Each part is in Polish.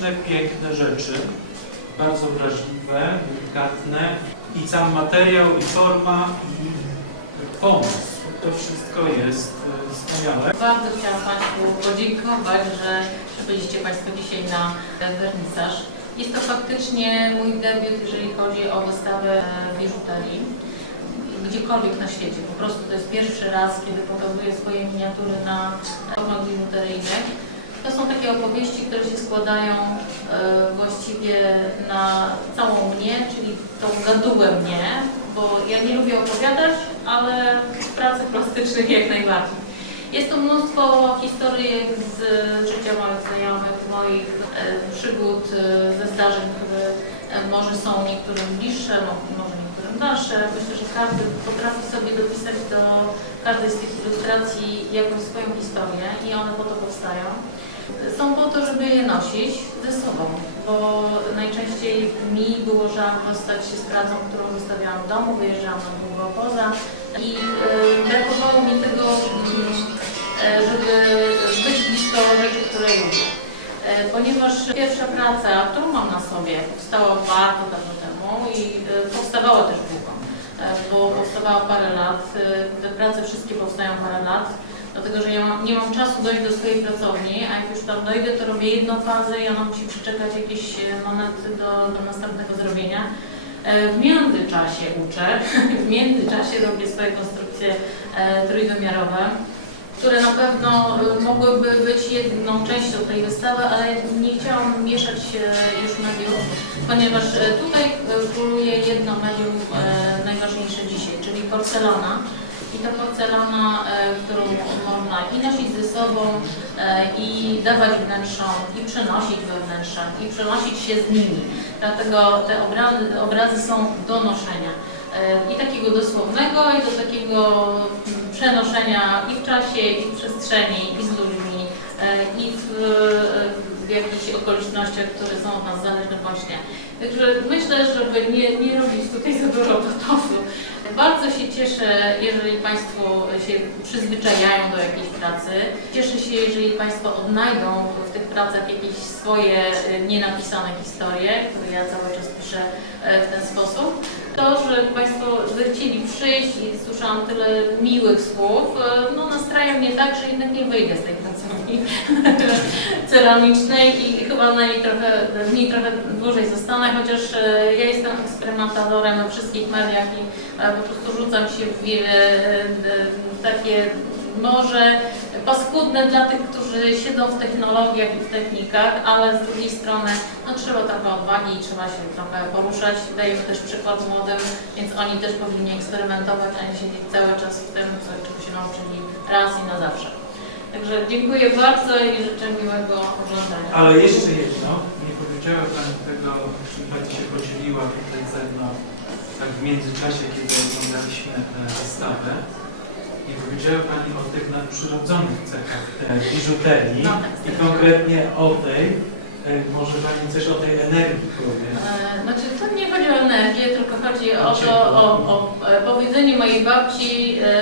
liczne, piękne rzeczy, bardzo wrażliwe, delikatne i sam materiał, i forma, i pomysł. To wszystko jest e, wspaniałe. Bardzo chciałam Państwu podziękować, że, że byliście Państwo dzisiaj na wernisaż. Jest to faktycznie mój debiut, jeżeli chodzi o wystawę e, biżuterii gdziekolwiek na świecie. Po prostu to jest pierwszy raz, kiedy pokazuję swoje miniatury na formach biżuteryjnych. To są takie opowieści, które się składają e, właściwie na całą mnie, czyli tą gadułę mnie, bo ja nie lubię opowiadać, ale z pracy plastycznych jak najbardziej. Jest to mnóstwo historyjek z życia moich znajomych, moich e, przygód, e, ze zdarzeń, które może są niektórym bliższe, mo- może niektórym dalsze. Myślę, że każdy potrafi sobie dopisać do każdej z tych ilustracji jakąś swoją historię i one po to powstają. Są po to, żeby je nosić ze sobą, bo najczęściej mi było żal rozstać się z pracą, którą wystawiałam w domu, wyjeżdżałam na długo poza i e, brakowało mi tego, e, żeby być blisko rzeczy, które lubię. E, Ponieważ pierwsza praca, którą mam na sobie, powstała bardzo dawno temu i powstawała też długo, bo powstawała parę lat. Te prace wszystkie powstają parę lat dlatego że ja nie mam czasu dojść do swojej pracowni, a jak już tam dojdę, to robię jedną fazę i ona musi przeczekać jakiś e, moment do, do następnego zrobienia. E, W międzyczasie uczę, w międzyczasie robię swoje konstrukcje e, trójwymiarowe, które na pewno mogłyby być jedną częścią tej wystawy, ale nie chciałam mieszać e, już mediów, ponieważ tutaj króluje jedno medium najważniejsze dzisiaj, czyli porcelana. I ta porcelana, e, którą można i nosić ze sobą, e, i dawać wnętrzom, i przenosić we wnętrza, i przenosić się z nimi. Dlatego te obrazy, obrazy są do noszenia. E, I takiego dosłownego, i do takiego mm, przenoszenia i w czasie, i w przestrzeni, i z ludźmi, i w, w jakichś okolicznościach, które są od nas zależne właśnie. Także myślę, żeby nie, nie robić tutaj za dużo patosu. Bardzo się cieszę, jeżeli Państwo się przyzwyczajają do jakiejś pracy. Cieszę się, jeżeli Państwo odnajdą w tych pracach jakieś swoje e, nienapisane historie, które ja cały czas piszę e, w ten sposób. To, że Państwo zechcieli przyjść i słyszałam tyle miłych słów, e, no nastraja mnie tak, że jednak nie wyjdę z tej ceramicznej i chyba na niej trochę, w niej trochę dłużej zostanę, chociaż e, ja jestem eksperymentatorem we wszystkich mediach i e, po prostu rzucam się w e, takie może paskudne dla tych, którzy siedzą w technologiach i w technikach, ale z drugiej strony no, trzeba trochę odwagi i trzeba się trochę poruszać. Dajemy też przykład młodym, więc oni też powinni eksperymentować, a nie siedzieć cały czas w tym, co, czego się nauczyli raz i na zawsze. Także dziękuję bardzo i życzę miłego oglądania. Ale jeszcze jedno, nie powiedziała Pani tego, czym Pani się podzieliła tutaj ze mną, tak w międzyczasie, kiedy oglądaliśmy tę wystawę. Nie powiedziała Pani o tych nadprzyrodzonych cechach tej biżuterii No tak, i konkretnie o tej, e, może Pani coś o tej energii powie. E, Znaczy, to nie chodzi o energię, tylko chodzi o to, o, o e, powiedzenie mojej babci, e,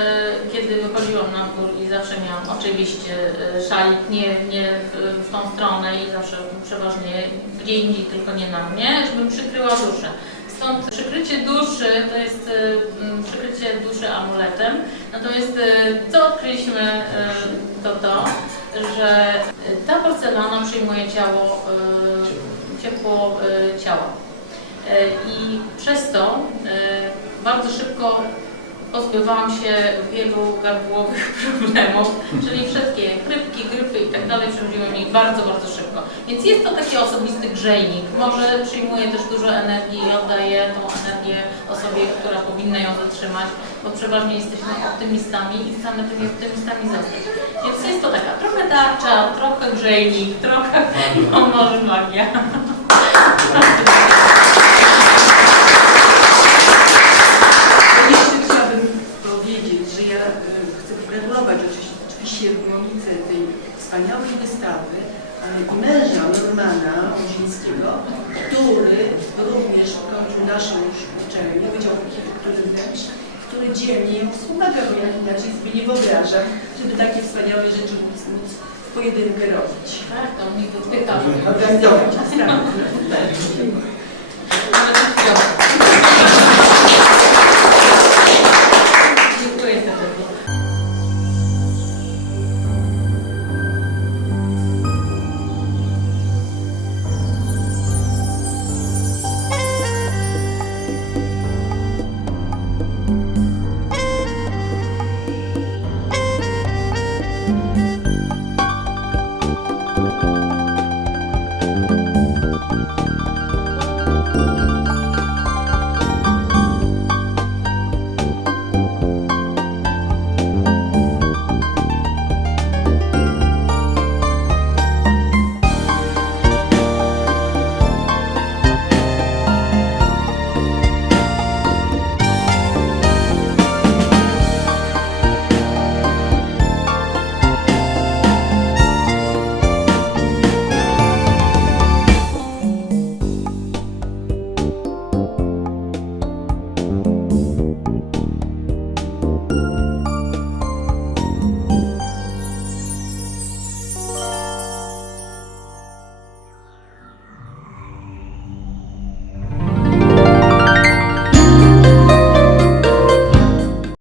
kiedy wychodziłam na dwór i zawsze miałam oczywiście e, szalik nie, nie w, tą stronę i zawsze przeważnie gdzie indziej, tylko nie na mnie, żebym przykryła duszę. Stąd przykrycie duszy to jest e, przykrycie duszy amuletem. Natomiast e, co odkryliśmy e, to to, że ta porcelana przyjmuje ciało, e, ciepło e, ciała. E, I przez to bardzo szybko pozbywałam się wielu gardłowych problemów, czyli wszystkie chrypki, grypy i tak dalej przechodziły mi bardzo, bardzo szybko. Więc jest to taki osobisty grzejnik. Może przyjmuje też dużo energii i oddaje tą energię osobie, która powinna ją zatrzymać, bo przeważnie jesteśmy optymistami i chcemy tymi optymistami zostać. Więc jest to taka trochę tarcza, trochę grzejnik, trochę no, może magia. oczywiście Monice tej wspaniałej wystawy, ale i męża Normana Osińskiego, który również kończył naszą uczelnię, Wydział Architektury Wnętrz, który dzielnie ją wspomaga, bo ja inaczej sobie nie wyobrażam, żeby takie wspaniałe rzeczy móc, móc w pojedynkę robić. Tak, to on mi wypytał. Organizować to chciałam.